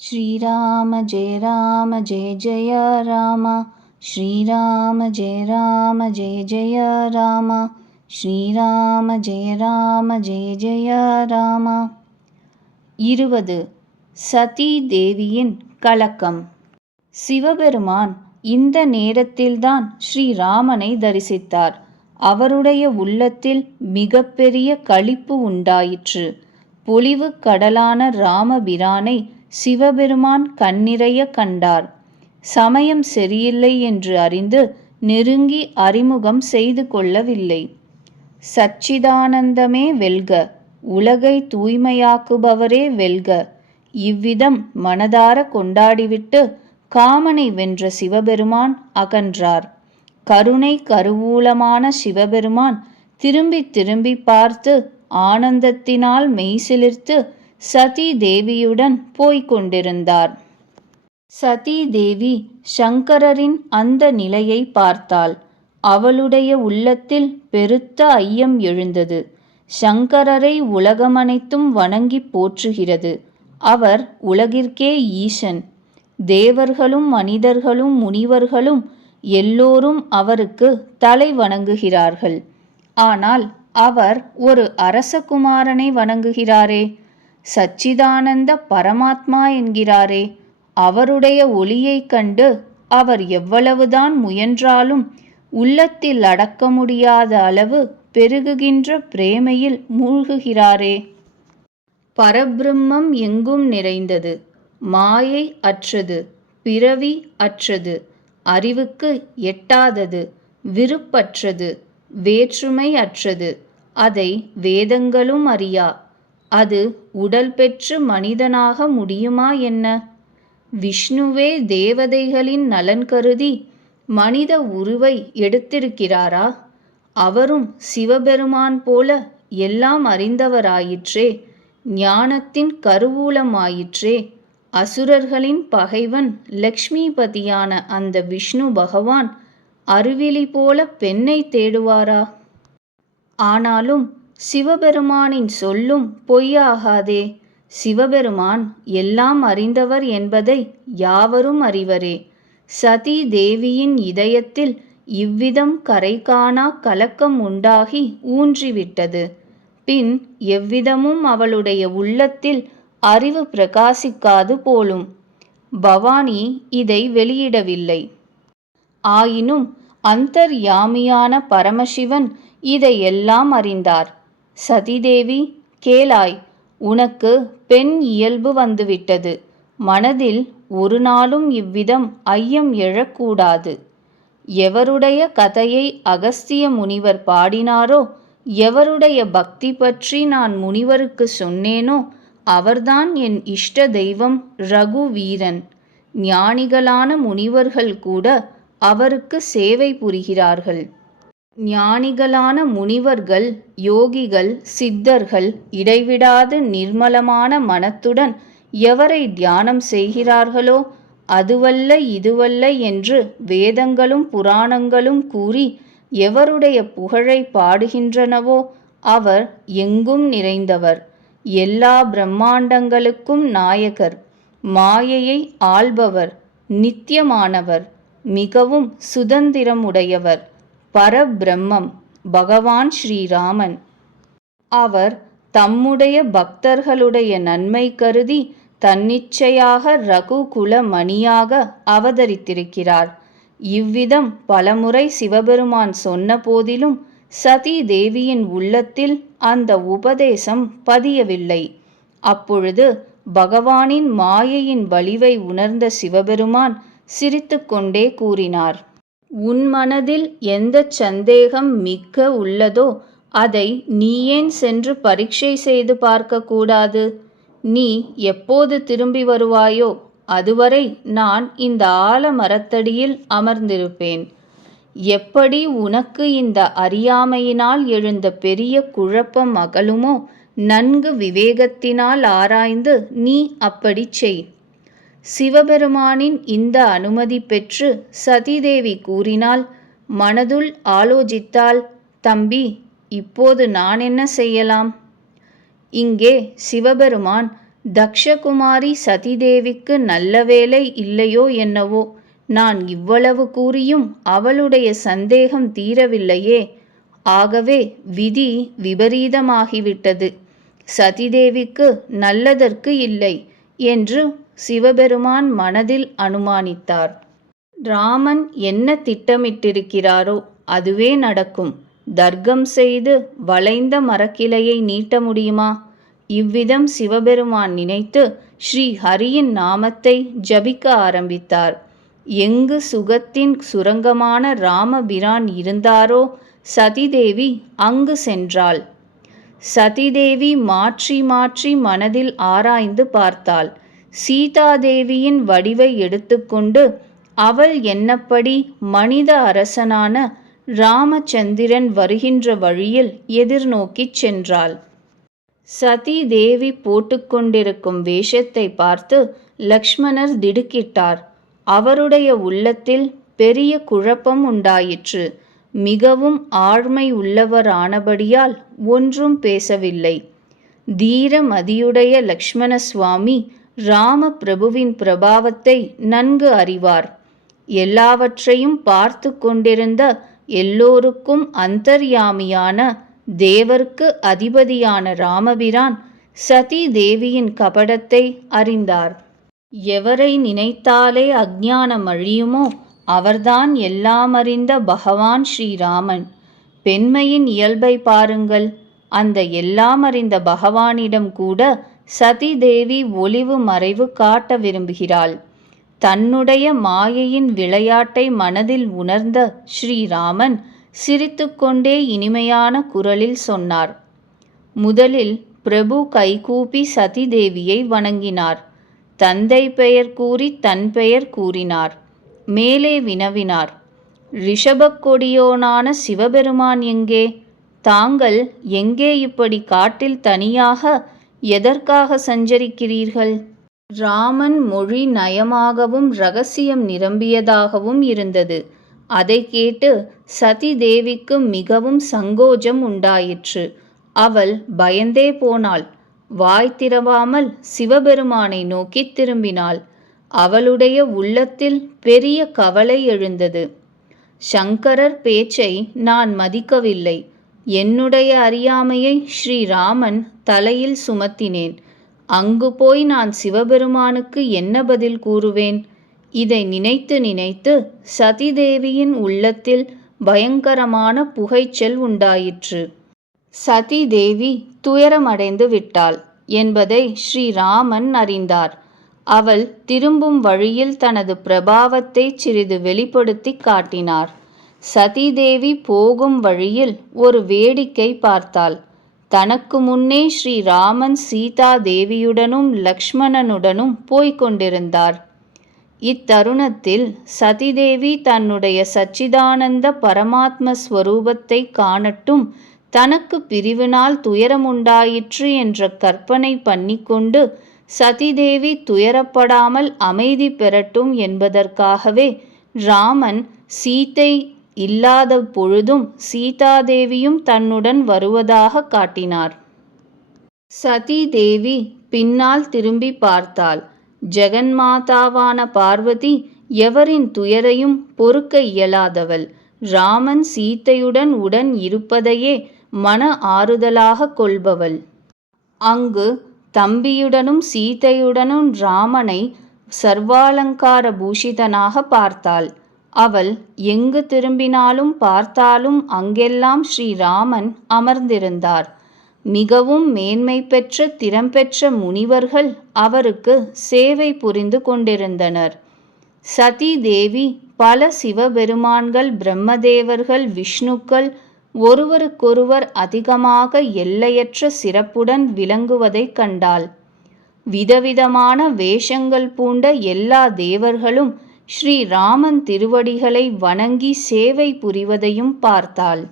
श्रीराम जय जय राम श्रीराम जय जय राम श्रीराम जय जय राम 20 சதி தேவியின் கலக்கம். சிவபெருமான் இந்த நேரத்தில்தான் ஸ்ரீராமனை தரிசித்தார். அவருடைய உள்ளத்தில் மிகப்பெரிய களிப்பு உண்டாயிற்று. பொலிவு கடலான ராமபிரானை சிவபெருமான் கண்ணிறைய கண்டார். சமயம் சரியில்லை என்று அறிந்து நெருங்கி அறிமுகம் செய்து கொள்ளவில்லை. சச்சிதானந்தமே வெல்க, உலகை தூய்மையாக்குபவரே வெல்க, இவ்விதம் மனதார கொண்டாடிவிட்டு காமனை வென்ற சிவபெருமான் அகன்றார். கருணை கருவூலமான சிவபெருமான் திரும்பி திரும்பி பார்த்து ஆனந்தத்தினால் மெய்சிலிர்த்து சதி தேவியுடன் போய்க் கொண்டிருந்தார். சதி தேவி சங்கரரின் அந்த நிலையை பார்த்தாள். அவளுடைய உள்ளத்தில் பெருத்த ஐயம் எழுந்தது. சங்கரரை உலகமனைத்தும் வணங்கி போற்றுகிறது. அவர் உலகிற்கே ஈசன். தேவர்களும் மனிதர்களும் முனிவர்களும் எல்லோரும் அவருக்கு தலை வணங்குகிறார்கள். ஆனால் அவர் ஒரு அரசகுமாரனை வணங்குகிறாரே, சச்சிதானந்த பரமாத்மா என்கிறாரே. அவருடைய ஒளியைக் கண்டு அவர் எவ்வளவுதான் முயன்றாலும் உள்ளத்தில் அடக்க முடியாத அளவு பெருகுகின்ற பிரேமையில் மூழ்குகிறாரே. பரபிரம்மம் எங்கும் நிறைந்தது, மாயை அற்றது, பிறவி அற்றது, அறிவுக்கு எட்டாதது, விருப்பற்றது, வேற்றுமை அற்றது, அதை வேதங்களும் அறியா. அது உடல் பெற்று மனிதனாக முடியுமா என்ன? விஷ்ணுவே தேவதைகளின் நலன் கருதி மனித உருவை எடுத்திருக்கிறாரா? அவரும் சிவபெருமான் போல எல்லாம் அறிந்தவராயிற்றே, ஞானத்தின் கருவூலமாயிற்றே. அசுரர்களின் பகைவன் லக்ஷ்மிபதியான அந்த விஷ்ணு பகவான் அருவிலி போல பெண்ணை தேடுவாரா? ஆனாலும் சிவபெருமானின் சொல்லும் பொய்யாகாதே. சிவபெருமான் எல்லாம் அறிந்தவர் என்பதை யாவரும் அறிவரே. சதி தேவியின் இதயத்தில் இவ்விதம் கரைகாணா கலக்கம் உண்டாகி ஊன்றிவிட்டது. பின் எவ்விதமும் அவளுடைய உள்ளத்தில் அறிவு பிரகாசிக்காது போலும். பவானி இதை வெளியிடவில்லை. ஆயினும் அந்தர்யாமியான பரமசிவன் இதையெல்லாம் அறிந்தார். சதிதேவி, கேளாய், உனக்கு பெண் இயல்பு வந்துவிட்டது. மனதில் ஒரு நாளும் இவ்விதம் ஐயம் எழக்கூடாது. எவருடைய கதையை அகஸ்திய முனிவர் பாடினாரோ, எவருடைய பக்தி பற்றி நான் முனிவருக்கு சொன்னேனோ, அவர்தான் என் இஷ்ட தெய்வம் ரகுவீரன். ஞானிகளான முனிவர்கள் கூட அவருக்கு சேவை புரிகிறார்கள். ஞானிகளான முனிவர்கள், யோகிகள், சித்தர்கள் இடைவிடாது நிர்மலமான மனத்துடன் எவரை தியானம் செய்கிறார்களோ, அதுவல்ல இதுவல்ல என்று வேதங்களும் புராணங்களும் கூறி எவருடைய புகழை பாடுகின்றனவோ அவர் எங்கும் நிறைந்தவர், எல்லா பிரம்மாண்டங்களுக்கும் நாயகர், மாயையை ஆள்பவர், நித்தியமானவர், மிகவும் சுதந்திரம் உடையவர், பரபிரம்மம், பகவான் ஸ்ரீராமன். அவர் தம்முடைய பக்தர்களுடைய நன்மை கருதி தன்னிச்சையாக ரகுகுல மணியாக அவதரித்திருக்கிறார். இவ்விதம் பலமுறை சிவபெருமான் சொன்ன போதிலும் சதி தேவியின் உள்ளத்தில் அந்த உபதேசம் பதியவில்லை. அப்பொழுது பகவானின் மாயையின் வலிவை உணர்ந்த சிவபெருமான் சிரித்துக்கொண்டே கூறினார், உன் மனதில் எந்த சந்தேகம் மிக்க உள்ளதோ அதை நீ ஏன் சென்று பரீட்சை செய்து பார்க்க கூடாது? நீ எப்போது திரும்பி வருவாயோ அதுவரை நான் இந்த ஆலமரத்தடியில் அமர்ந்திருப்பேன். எப்படி உனக்கு இந்த அறியாமையினால் எழுந்த பெரிய குழப்பம் அகலுமோ, நன்கு விவேகத்தினால் ஆராய்ந்து நீ அப்படி செய். சிவபெருமானின் இந்த அனுமதி பெற்று சதிதேவி கூறினாள். மனதுள் ஆலோசித்தாள், தம்பி, இப்போது நான் என்ன செய்யலாம்? இங்கே சிவபெருமான் தக்ஷகுமாரி சதிதேவிக்கு நல்ல வேலை இல்லையோ என்னவோ, நான் இவ்வளவு கூறியும் அவளுடைய சந்தேகம் தீரவில்லையே. ஆகவே விதி விபரீதமாகிவிட்டது. சதிதேவிக்கு நல்லதற்கு இல்லை என்று சிவபெருமான் மனதில் அனுமானித்தார். ராமன் என்ன திட்டமிட்டிருக்கிறாரோ அதுவே நடக்கும். தர்க்கம் செய்து வளைந்த மரக்கிளையை நீட்ட முடியுமா? இவ்விதம் சிவபெருமான் நினைத்து ஸ்ரீ ஹரியின் நாமத்தை ஜபிக்க ஆரம்பித்தார். எங்கு சுகத்தின் சுரங்கமான ராமபிரான் இருந்தாரோ சதிதேவி அங்கு சென்றாள். சதிதேவி மாற்றி மாற்றி மனதில் ஆராய்ந்து பார்த்தாள். சீதாதேவியின் வடிவை எடுத்துக்கொண்டு அவள் எண்ணப்படி மனித அரசனான ராமச்சந்திரன் வருகின்ற வழியில் எதிர்நோக்கிச் சென்றாள். சதி தேவி போட்டுக்கொண்டிருக்கும் வேஷத்தை பார்த்து லக்ஷ்மணர் திடுக்கிட்டார். அவருடைய உள்ளத்தில் பெரிய குழப்பம் உண்டாயிற்று. மிகவும் ஆழ்மை உள்ளவரானபடியால் ஒன்றும் பேசவில்லை. தீரமதியுடைய லக்ஷ்மண சுவாமி ராம பிரபுவின் பிரபாவத்தை நன்கு அறிவார். எல்லாவற்றையும் பார்த்து கொண்டிருந்த எல்லோருக்கும் அந்தர்யாமியான தேவர்க்கு அதிபதியான ராமபிரான் சதி தேவியின் கபடத்தை அறிந்தார். எவரை நினைத்தாலே அஞ்ஞானம் அழியுமோ அவர்தான் எல்லாம் அறிந்த பகவான் ஸ்ரீராமன். பெண்மையின் இயல்பை பாருங்கள். அந்த எல்லாம் அறிந்த பகவானிடம் கூட சதி தேவி ஒளிவு மறைவு காட்ட விரும்புகிறாள். தன்னுடைய மாயையின் விளையாட்டை மனதில் உணர்ந்த ஸ்ரீராமன் சிரித்துக்கொண்டே இனிமையான குரலில் சொன்னார். முதலில் பிரபு கைகூப்பி சதி தேவியை வணங்கினார். தந்தை பெயர் கூறி தன் பெயர் கூறினார். மேலே வினவினார், ரிஷபக் கொடியோனான சிவபெருமான் எங்கே? தாங்கள் எங்கே இப்படி காட்டில் தனியாக எதற்காக சஞ்சரிக்கிறீர்கள்? ராமன் மொழி நயமாகவும் இரகசியம் நிரம்பியதாகவும் இருந்தது. அதை கேட்டு சதி தேவிக்கு மிகவும் சங்கோஜம் உண்டாயிற்று. அவள் பயந்தே போனாள். வாய் திறவாமல் சிவபெருமானை நோக்கி திரும்பினாள். அவளுடைய உள்ளத்தில் பெரிய கவலை எழுந்தது. சங்கரர் பேச்சை நான் மதிக்கவில்லை. என்னுடைய அறியாமையை ஸ்ரீராமன் தலையில் சுமத்தினேன். அங்கு போய் நான் சிவபெருமானுக்கு என்ன பதில் கூறுவேன்? இதை நினைத்து நினைத்து சதிதேவியின் உள்ளத்தில் பயங்கரமான புகைச்சல் உண்டாயிற்று. சதி தேவி துயரமடைந்து விட்டாள் என்பதை ஸ்ரீராமன் அறிந்தார். அவள் திரும்பும் வழியில் தனது பிரபாவத்தை சிறிது வெளிப்படுத்தி காட்டினார். சதிதேவி போகும் வழியில் ஒரு வேடிக்கை பார்த்தாள். தனக்கு முன்னே ஸ்ரீராமன் சீதா தேவியுடனும் லக்ஷ்மணனுடனும் போய்க் கொண்டிருந்தார். இத்தருணத்தில் சதிதேவி தன்னுடைய சச்சிதானந்த பரமாத்ம ஸ்வரூபத்தை காணட்டும், தனக்கு பிரிவினால் துயரமுண்டாயிற்று என்ற கற்பனை பண்ணிக்கொண்டு சதிதேவி துயரப்படாமல் அமைதி பெறட்டும் என்பதற்காகவே ராமன் சீதை இல்லாத பொழுதும் சீதாதேவியும் தன்னுடன் வருவதாக காட்டினார். சதி தேவி பின்னால் திரும்பி பார்த்தாள். ஜெகன்மாதாவான பார்வதி எவரின் துயரையும் பொறுக்க இயலாதவள். ராமன் சீதையுடன் உடன் இருப்பதையே மன ஆறுதலாக கொள்பவள். அங்கு தம்பியுடனும் சீதையுடனும் ராமனை சர்வாலங்கார பூஷிதனாக பார்த்தாள். அவள் எங்கு திரும்பினாலும் பார்த்தாலும் அங்கெல்லாம் ஸ்ரீராமன் அமர்ந்திருந்தார். மிகவும் மேன்மை பெற்ற திறம் பெற்ற முனிவர்கள் அவருக்கு சேவை புரிந்து கொண்டிருந்தனர். சதி தேவி பல சிவபெருமான்கள், பிரம்மதேவர்கள், விஷ்ணுக்கள் ஒருவருக்கொருவர் அதிகமாக எல்லையற்ற சிறப்புடன் விளங்குவதைக் கண்டாள். விதவிதமான வேஷங்கள் பூண்ட எல்லா தேவர்களும் ஸ்ரீராமன் திருவடிகளை வணங்கி சேவை புரிவதையும் பார்த்தாள்.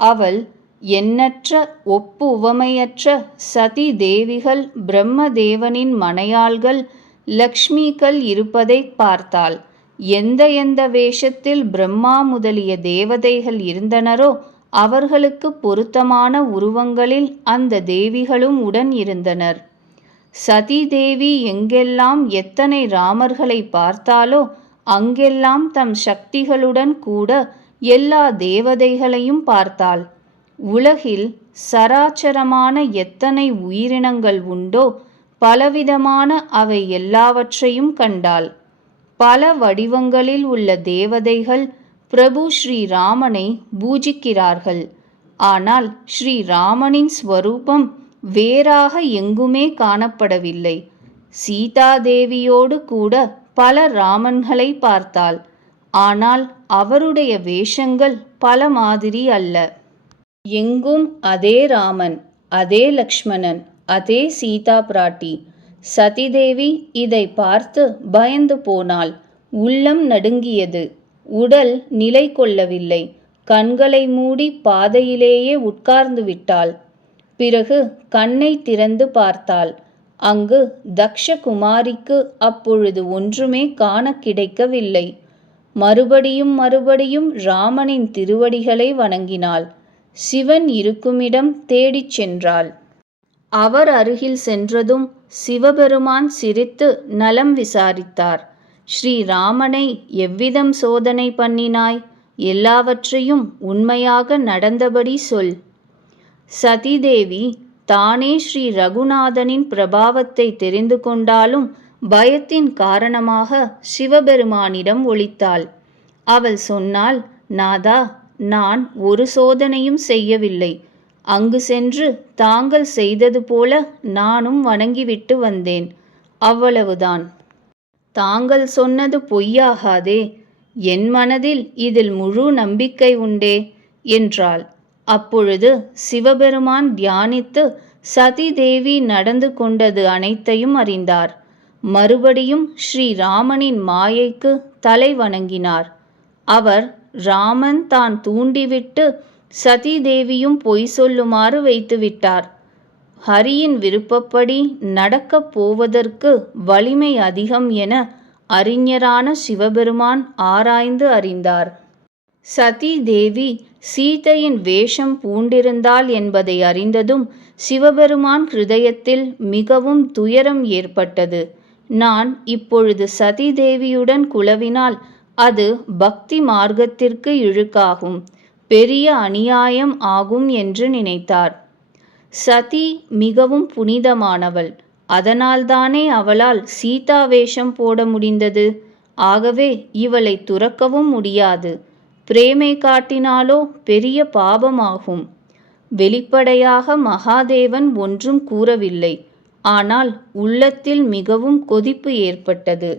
அவள் எண்ணற்ற ஒப்பு உவமையற்ற சதி தேவிகள், பிரம்மதேவனின் மனையாள்கள், லக்ஷ்மிகள் இருப்பதை பார்த்தாள். எந்த எந்த வேஷத்தில் பிரம்மா முதலிய தேவதைகள் இருந்தனரோ அவர்களுக்கு பொருத்தமான உருவங்களில் அந்த தேவிகளும் உடன் இருந்தனர். சதிதேவி எங்கெல்லாம் எத்தனை ராமர்களை பார்த்தாலோ அங்கெல்லாம் தம் சக்திகளுடன் கூட எல்லா தேவதைகளையும் பார்த்தாள். உலகில் சராச்சரமான எத்தனை உயிரினங்கள் உண்டோ பலவிதமான அவை எல்லாவற்றையும் கண்டாள். பல வடிவங்களில் உள்ள தேவதைகள் பிரபு ஸ்ரீராமனை பூஜிக்கிறார்கள். ஆனால் ஸ்ரீராமனின் ஸ்வரூபம் வேறாக எங்குமே காணப்படவில்லை. சீதாதேவியோடு கூட பல ராமன்களை பார்த்தாள். ஆனால் அவருடைய வேஷங்கள் பல மாதிரி அல்ல. எங்கும் அதே ராமன், அதே லக்ஷ்மணன், அதே சீதா பிராட்டி. சதிதேவி இதை பார்த்து பயந்து போனாள். உள்ளம் நடுங்கியது. உடல் நிலை கொள்ளவில்லை. கண்களை மூடி பாதையிலேயே உட்கார்ந்து விட்டாள். பிறகு கண்ணை திறந்து பார்த்தாள். அங்கு தக்ஷகுமாரிக்கு அப்பொழுது ஒன்றுமே காண கிடைக்கவில்லை. மறுபடியும் மறுபடியும் ராமனின் திருவடிகளை வணங்கினாள். சிவன் இருக்குமிடம் தேடிச் சென்றாள். அவர் அருகில் சென்றதும் சிவபெருமான் சிரித்து நலம் விசாரித்தார். ஸ்ரீராமனை எவ்விதம் சோதனை பண்ணினாய்? எல்லாவற்றையும் உண்மையாக நடந்தபடி சொல். சதிதேவி தானே ஸ்ரீ ரகுநாதனின் பிரபாவத்தை தெரிந்து கொண்டாலும் பயத்தின் காரணமாக சிவபெருமானிடம் ஒளித்தாள். அவள் சொன்னாள், நாதா, நான் ஒரு சோதனையும் செய்யவில்லை. அங்கு சென்று தாங்கள் செய்தது போல நானும் வணங்கிவிட்டு வந்தேன். அவ்வளவுதான். தாங்கள் சொன்னது பொய்யாகாதே. என் மனதில் இதில் முழு நம்பிக்கை உண்டே என்றாள். அப்பொழுது சிவபெருமான் தியானித்து சதிதேவி நடந்து கொண்டது அனைத்தையும் அறிந்தார். மறுபடியும் ஸ்ரீராமனின் மாயைக்கு தலை வணங்கினார். அவர் ராமன் தான் தூண்டிவிட்டு சதிதேவியும் பொய் சொல்லுமாறு வைத்துவிட்டார். ஹரியின் விருப்பப்படி நடக்கப் போவதற்கு வலிமை அதிகம் என அறிஞரான சிவபெருமான் ஆராய்ந்து அறிந்தார். சதிதேவி சீதையின் வேஷம் பூண்டிருந்தாள் என்பதை அறிந்ததும் சிவபெருமான் ஹிருதயத்தில் மிகவும் துயரம் ஏற்பட்டது. நான் இப்பொழுது சதிதேவியுடன் குலவினால் அது பக்தி மார்க்கத்திற்கு இழுக்காகும், பெரிய அநியாயம் ஆகும் என்று நினைத்தார். சதி மிகவும் புனிதமானவள். அதனால்தானே அவளால் சீதா வேஷம் போட முடிந்தது. ஆகவே இவளை துறக்கவும் முடியாது. பிரேமை காட்டினாலோ பெரிய பாபமாகும். வெளிப்படையாக மகாதேவன் ஒன்றும் கூறவில்லை. ஆனால் உள்ளத்தில் மிகவும் கொதிப்பு ஏற்பட்டது.